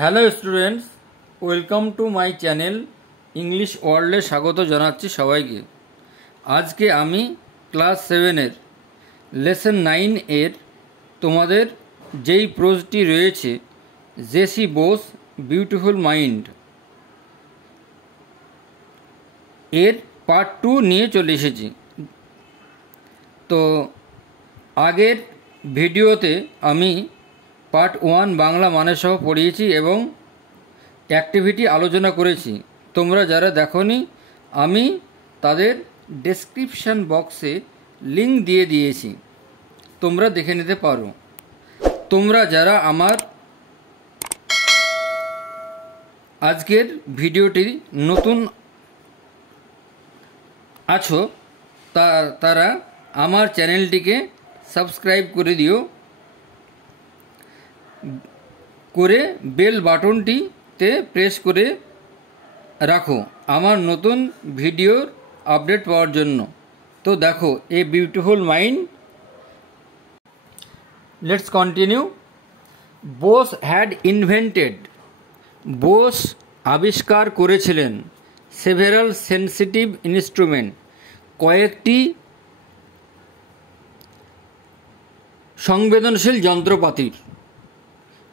Hello students, welcome to my channel English ওয়ার্ল্ডে স্বাগত জানাচ্ছি সবাইকে। আজকে আমি ক্লাস 7-এর লেসন 9 এর তোমাদের যেই প্রোজটি রয়েছে জেসি বোস বিউটিফুল মাইন্ড এর পার্ট 2 নিয়ে চলে এসেছি। তো আগের ভিডিওতে আমি পার্ট 1 বাংলা মানে সহ পড়িয়েছি এবং অ্যাক্টিভিটি আলোচনা করেছি। তোমরা যারা দেখোনি আমি তাদের ডেসক্রিপশন বক্সে লিংক দিয়ে দিয়েছি, তোমরা দেখে নিতে পারো। তোমরা যারা আমার আজকের ভিডিওটি নতুন আছো তারা আমার চ্যানেলটিকে সাবস্ক্রাইব করে দিও, করে বেল বাটনটিতে প্রেস করে রাখো আমার নতুন ভিডিওর আপডেট পাওয়ার জন্য। তো দেখো এ beautiful mind. Let's continue. Bose had invented, Bose আবিষ্কার করেছিলেন সেভারাল সেন্সিটিভ ইনস্ট্রুমেন্ট, কয়েকটি সংবেদনশীল যন্ত্রপাতির।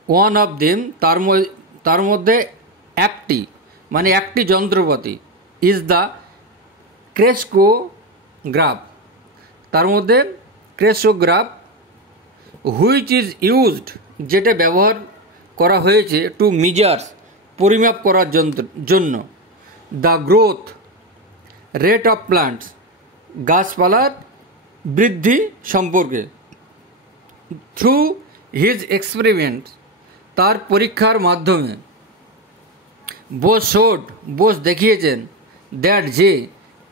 ওয়ান অফ দেম, তার মধ্যে একটি মানে একটি যন্ত্রপাতি, ইজ দ্য ক্রেস্কোগ্রাফ, তার মধ্যে ক্রেস্কোগ্রাফ, হুইচ ইজ ইউজড, যেটা ব্যবহার করা হয়েছে টু মিজার্স, পরিমাপ করার জন্য, the growth rate of plants, গাছপালার বৃদ্ধি সম্পর্কে, থ্রু হিজ এক্সপেরিমেন্টস, তার পরীক্ষার মাধ্যমে, বোস দেখিয়েছেন দ্যাট যে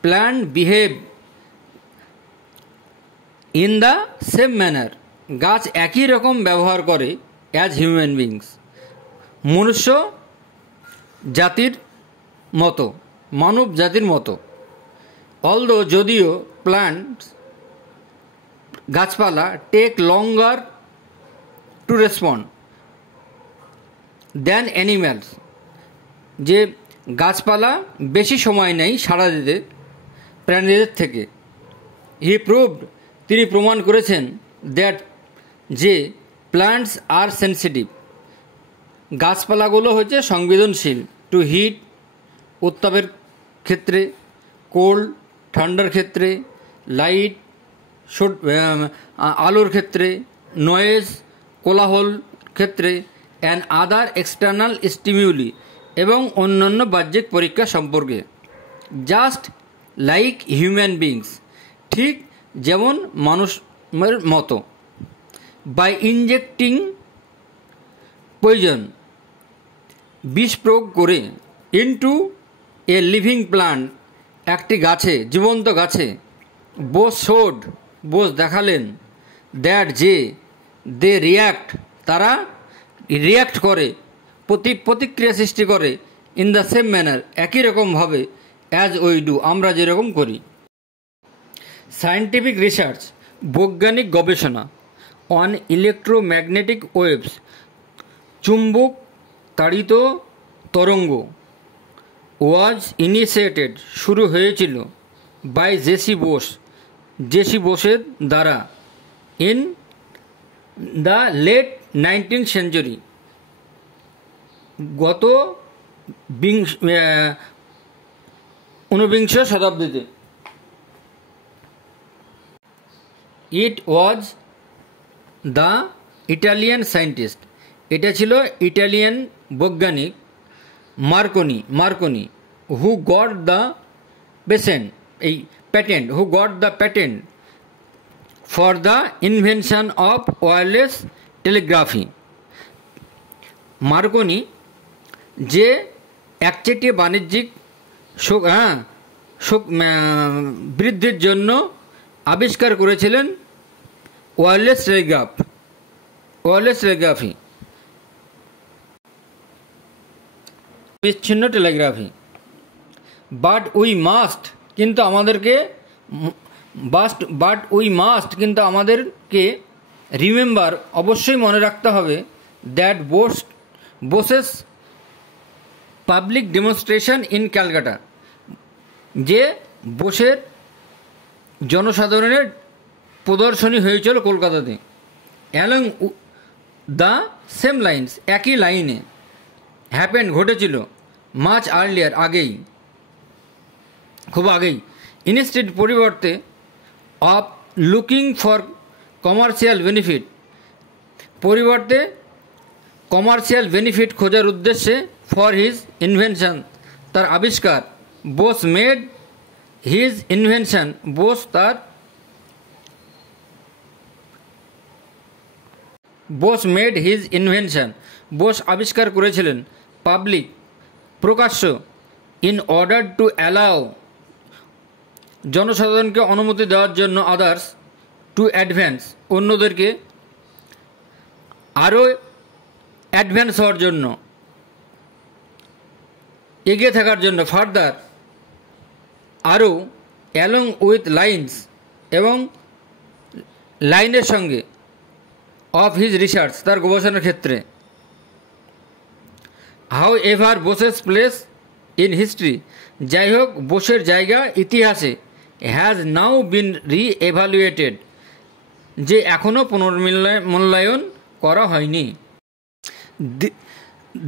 plant behave in the same manner, গাছ একই রকম ব্যবহার করে অ্যাজ হিউম্যান বিংস, মনুষ্য জাতির মতো, মানব জাতির মতো। অলদো, যদিও, প্ল্যান্টস, গাছপালা, take longer to respond than animals, যে গাছপালা বেশি সময় নেই সাড়া দিতে প্রাণীদের থেকে। হি প্রুভড, তিনি প্রমাণ করেছেন দ্যাট যে প্ল্যান্টস আর সেন্সিটিভ, গাছপালাগুলো হচ্ছে সংবেদনশীল, টু হিট, উত্তাপের ক্ষেত্রে, কোল্ড, ঠান্ডার ক্ষেত্রে, লাইট, আলোর ক্ষেত্রে, নয়েজ, কোলাহল ক্ষেত্রে, অ্যান্ড আদার এক্সটার্নাল স্টিমিউলি, এবং অন্যান্য বাহ্যিক পরীক্ষা সম্পর্কে। জাস্ট লাইক হিউম্যান বিংস, ঠিক যেমন মানুষের মতো। বাই ইনজেক্টিং পয়জন, বিষ প্রয়োগ করে, ইনটু এ লিভিং প্লান্ট, একটি গাছে, জীবন্ত গাছে, বোস দেখালেন দ্যাট যে দে রিয়াক্ট, তারা রিয়াক্ট করে, প্রতিক্রিয়া সৃষ্টি করে, ইন দ্য সেম ম্যানার, একই রকমভাবে, অ্যাজ উই ডু, আমরা যেরকম করি। সায়েন্টিফিক রিসার্চ, বৈজ্ঞানিক গবেষণা, অন ইলেকট্রোম্যাগনেটিক ওয়েভস, চুম্বক তাড়িত তরঙ্গ, ওয়াজ ইনিশিয়েটেড, শুরু হয়েছিল, বাই জেসি বোসের দ্বারা, in the late 19th century, গত ঊনবিংশ শতাব্দীতে। ইট ওয়াজ দ্য ইটালিয়ান সায়েন্টিস্ট, এটা ছিল ইটালিয়ান বৈজ্ঞানিক Marconi, who got the patent for the invention of wireless টেলিগ্রাফি। Marconi যে একচেটিয়া বাণিজ্যিক বৃদ্ধির জন্য আবিষ্কার করেছিলেন ওয়্যারলেস টেলিগ্রাফি, বিচ্ছিন্ন টেলিগ্রাফি। বাট উই মাস্ট, কিন্তু আমাদেরকে রিমেম্বার, অবশ্যই মনে রাখতে হবে, that Bose's public demonstration in Calcutta, যে বোসের জনসাধারণের প্রদর্শনী হয়েছিল কলকাতাতে। অ্যালং দ্য সেম লাইন্স, একই লাইনে, হ্যাপেন, ঘটেছিল, মাচ আর্লিয়ার, আগেই, খুব আগেই, ইনস্টেড, পরিবর্তে, of looking for commercial benefit, পরিবর্তে কমার্শিয়াল বেনিফিট খোঁজার উদ্দেশ্যে, ফর হিজ ইনভেনশন, তার আবিষ্কার, Bose made his invention, Bose made his invention, Bose আবিষ্কার করেছিলেন, পাবলিক, প্রকাশ্য, ইন অর্ডার টু অ্যালাউ, জনসাধারণকে অনুমতি দেওয়ার জন্য, আদার্স, টু অ্যাডভান্স, অন্যদেরকে আরও অ্যাডভান্স হওয়ার জন্য, এগিয়ে থাকার জন্য, ফার্দার, আরও, অ্যালং উইথ লাইন্স, এবং লাইনের সঙ্গে, অফ হিজ রিসার্চ, তার গবেষণার ক্ষেত্রে। How ever Bose's place in history, যাই হোক বোসের জায়গা ইতিহাসে, হ্যাজ নাও বিন রি-এভালুয়েটেড, যে এখনও পুনর্মূল্যায়ন করা হয়নি।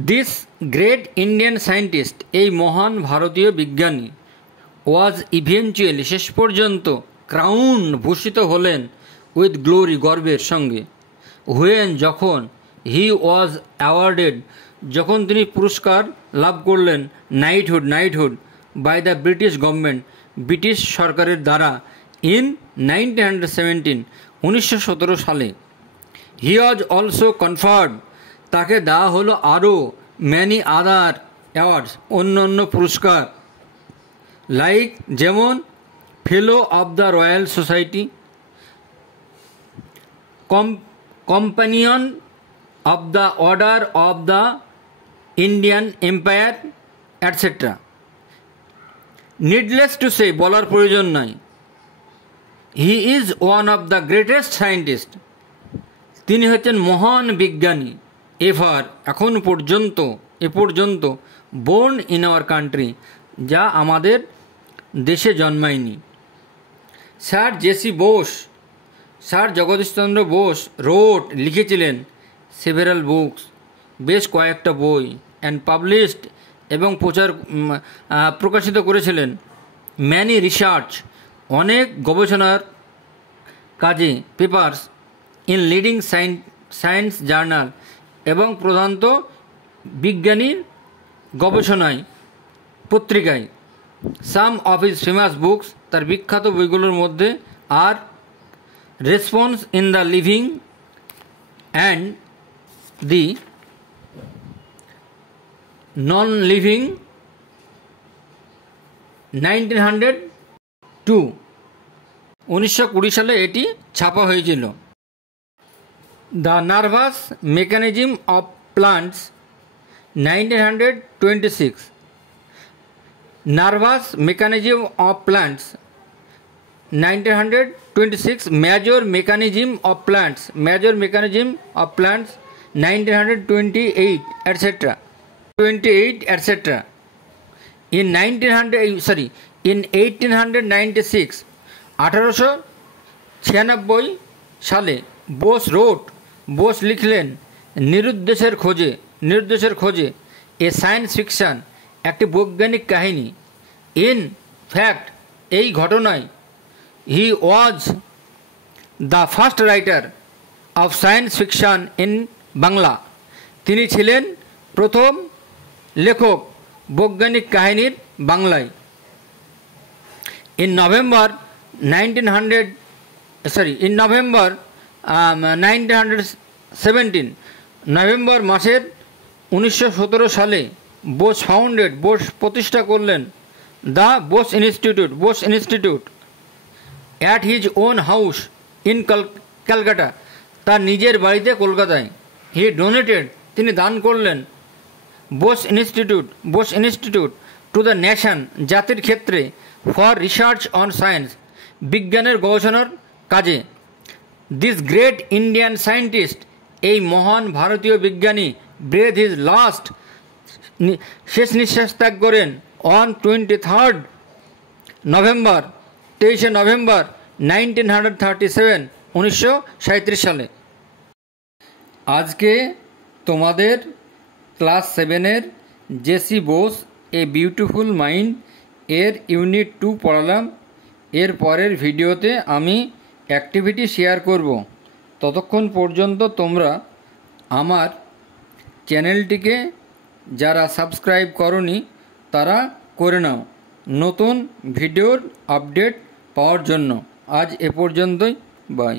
দিস গ্রেট ইন্ডিয়ান সায়েন্টিস্ট, এই মহান ভারতীয় বিজ্ঞানী, ওয়াজ ইভেঞ্চুয়ালি, শেষ পর্যন্ত, ক্রাউন, ভূষিত হলেন, উইথ গ্লোরি, গর্বের সঙ্গে, হুয়েন, যখন, হি ওয়াজ অ্যাওয়ার্ডেড, যখন তিনি পুরস্কার লাভ করলেন, knighthood, by the British government, British সরকারের দ্বারা, ইন 1917, 1917 সালে। হি ওয়াজ অলসো কনফার্ড, তাকে দেওয়া হলো আরও, ম্যানি আদার অ্যাওয়ার্ডস, অন্য পুরস্কার, লাইক, যেমন, ফেলো of the royal society, companion of the order of the Indian empire, etcetera. Needless to say, বলার প্রয়োজন নাই, he is one of the greatest scientist, তিনি হচ্ছেন মহান বিজ্ঞানী, এভার, এখন পর্যন্ত, এ পর্যন্ত, বোর্ন ইন আওয়ার কান্ট্রি, যা আমাদের দেশে জন্মায়নি। Sir JC Bose, sir Jagadishchandra Bose, wrote, লিখেছিলেন, সেভারাল বুকস, বেশ কয়েকটা বই, অ্যান্ড পাবলিশড, এবং প্রকাশিত করেছিলেন, ম্যানি রিসার্চ, অনেক গবেষণার কাজে, papers, in leading science journal, এবং প্রধানত বিজ্ঞানীর গবেষণায়, পত্রিকায়। Some of his famous books, তার বিখ্যাত বইগুলোর মধ্যে, আর response in the living and the non living, 1902, 1920 সালে এটি ছাপা হয়েছিল। The nervous mechanism of plants, 1926, nervous mechanism of plants, 1926, major mechanism of plants, 1928, etc. In 1896, 1896 সালে, বোস লিখলেন, নিরুদ্দেশের খোঁজে, এ সায়েন্স ফিকশন, একটি বৈজ্ঞানিক কাহিনী। ইন ফ্যাক্ট, এই ঘটনায়, he was the first writer of science fiction in Bangla, তিনি ছিলেন প্রথম লেখক বৈজ্ঞানিক কাহিনীর বাংলায়। ইন নভেম্বর 1917, নভেম্বর মাসের 1917 সালে, বোস প্রতিষ্ঠা করলেন, the Bose institute, at his own house in Calcutta, তার নিজের বাড়িতে কলকাতায়। হি ডোনেটেড, তিনি দান করলেন, Bose institute to the nation, জাতির ক্ষেত্রে, ফর রিসার্চ অন সায়েন্স, বিজ্ঞানের গবেষণার কাজে। দিস গ্রেট ইন্ডিয়ান সায়েন্টিস্ট, এই মহান ভারতীয় বিজ্ঞানী, ব্রেথ হিজ লাস্ট, শেষ নিঃশ্বাস ত্যাগ করেন অন 23rd নভেম্বর, 23শে নভেম্বর 1937, 1937 সালে। আজকে তোমাদের ক্লাস 7-এর JC Bose a beautiful mind এর ইউনিট 2 পড়ালাম। এর পরের ভিডিওতে আমি অ্যাক্টিভিটি শেয়ার করব। ততক্ষণ পর্যন্ত তোমরা আমার চ্যানেলটিকে যারা সাবস্ক্রাইব করনি তারা করে নাও নতুন ভিডিওর আপডেট পাওয়ার জন্য। আজ এ পর্যন্তই, বাই।